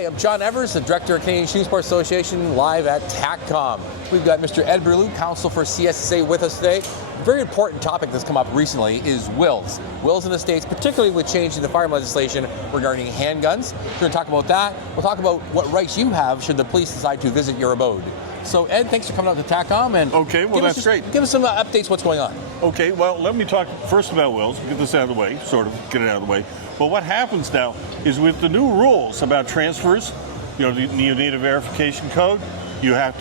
Hi, I'm John Evers, the Director of Canadian Shooting Sports Association, live at TACCOM. We've got Mr. Ed Burlew, Counsel for CSSA, with us today. A very important topic that's come up recently is wills. Wills in the States, particularly with changing the firearm legislation regarding handguns. We're going to talk about that. We'll talk about what rights you have should the police decide to visit your abode. So, Ed, thanks for coming out to TACCOM. And okay, well, that's great. Give us some updates what's going on. Okay, well, let me talk first about wills, get this out of the way, sort of get it out of the way. But what happens now is with the new rules about transfers, you need a verification code. You have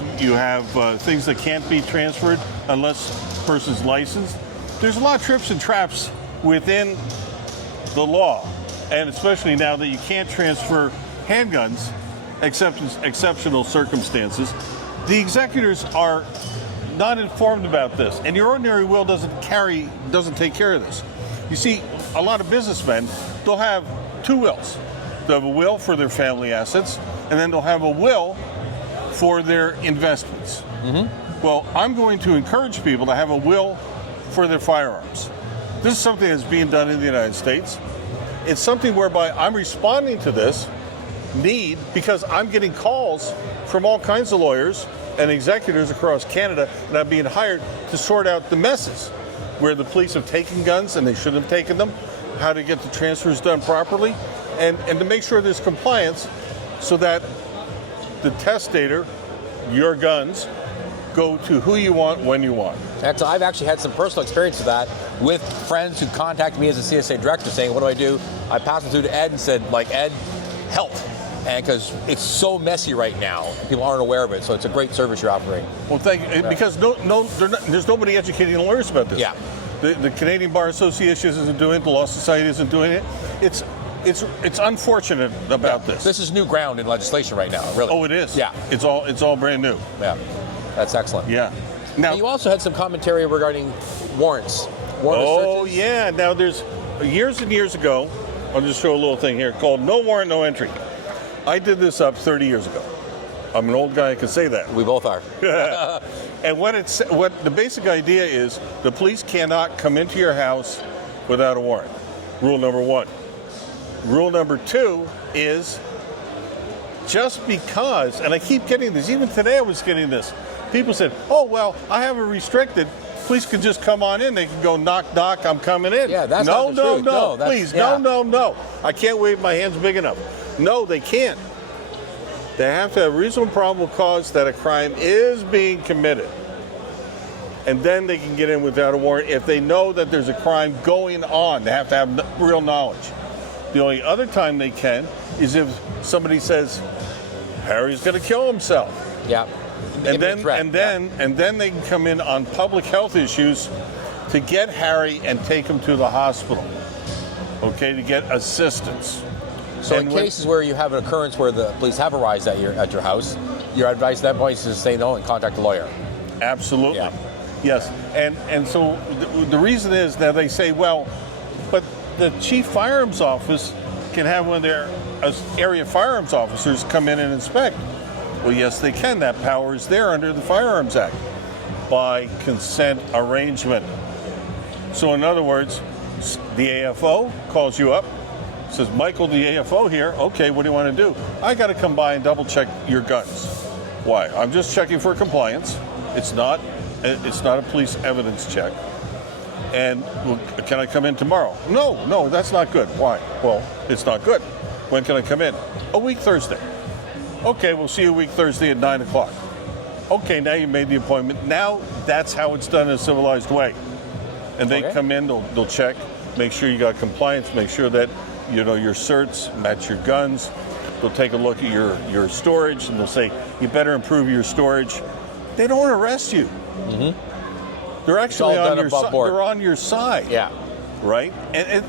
things that can't be transferred unless the person's licensed. There's a lot of trips and traps within the law, and especially now that you can't transfer handguns except in exceptional circumstances. The executors are not informed about this, and your ordinary will doesn't take care of this. You see, a lot of businessmen, they'll have two wills. They'll have a will for their family assets, and then they'll have a will for their investments. Mm-hmm. Well, I'm going to encourage people to have a will for their firearms. This is something that's being done in the United States. It's something whereby I'm responding to this need because I'm getting calls from all kinds of lawyers and executors across Canada, and I'm being hired to sort out the messes where the police have taken guns and they shouldn't have taken them, how to get the transfers done properly, and to make sure there's compliance so that the testator, your guns, go to who you want, when you want. I've actually had some personal experience with that with friends who contacted me as a CSA director saying, what do I do? I passed it through to Ed and said, Ed, help. And because it's so messy right now, people aren't aware of it, so it's a great service you're offering. Well, thank you. Right. Because there's nobody educating the lawyers about this. Yeah. The Canadian Bar Association isn't doing it. The Law Society isn't doing it. It's unfortunate about this. This is new ground in legislation right now, really. Oh, it is. Yeah. It's all brand new. Yeah. That's excellent. Yeah. Now you also had some commentary regarding warrants. Oh, yeah. Now there's years and years ago. I'll just show a little thing here called "No Warrant, No Entry." I did this up 30 years ago. I'm an old guy, I can say that. We both are. And what the basic idea is, the police cannot come into your house without a warrant. Rule number one. Rule number two is, just because, and I keep getting this, even today I was getting this, people said, oh, well, I have it restricted. Police can just come on in. They can go knock, knock, I'm coming in. Yeah, that's not the truth. No, please, yeah. No. I can't wave my hands big enough. No, they can't. They have to have reasonable probable cause that a crime is being committed. And then they can get in without a warrant if they know that there's a crime going on. They have to have real knowledge. The only other time they can is if somebody says, Harry's going to kill himself. Yeah. And then they can come in on public health issues to get Harry and take him to the hospital. Okay, to get assistance. So in cases where you have an occurrence where the police have arrived at your house, your advice at that point is to say no and contact a lawyer. Absolutely. Yeah. Yes. And so the reason is that they say, well, but the chief firearms office can have one of their area firearms officers come in and inspect. Well, yes, they can. That power is there under the Firearms Act by consent arrangement. So in other words, the AFO calls you up, says, Michael, the AFO here, okay, what do you want to do? I got to come by and double check your guns. Why? I'm just checking for compliance. It's not a police evidence check. And well, can I come in tomorrow? No, that's not good. Why? Well, it's not good. When can I come in? A week Thursday. Okay, we'll see you a week Thursday at 9 o'clock. Okay, now you made the appointment. Now that's how it's done in a civilized way. And they come in, they'll check, make sure you got compliance, make sure that your certs match your guns. They'll take a look at your storage and they'll say, you better improve your storage. They don't arrest you. Mm-hmm. They're actually on your side. They're on your side. Yeah. Right? And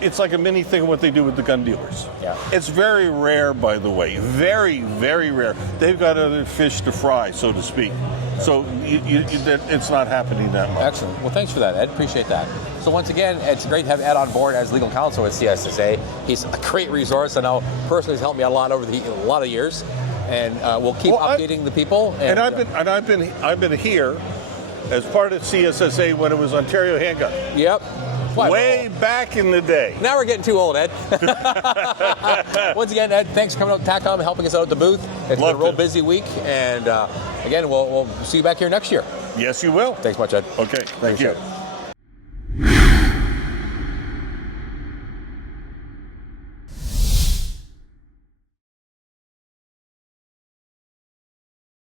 it's like a mini thing of what they do with the gun dealers. Yeah. It's very rare, by the way. Very, very rare. They've got other fish to fry, so to speak. So it's not happening that much. Excellent. Well, thanks for that, Ed. Appreciate that. So once again, it's great to have Ed on board as legal counsel at CSSA. He's a great resource. I know personally he's helped me out a lot over a lot of years, and we'll keep updating the people. And I've been here as part of CSSA when it was Ontario Handgun. Yep. Why, way back in the day. Now we're getting too old, Ed. Once again, Ed, thanks for coming out to TACCOM and helping us out at the booth. It's been a real busy week, and again, we'll see you back here next year. Yes, you will. Thanks much, Ed. Okay, thank you.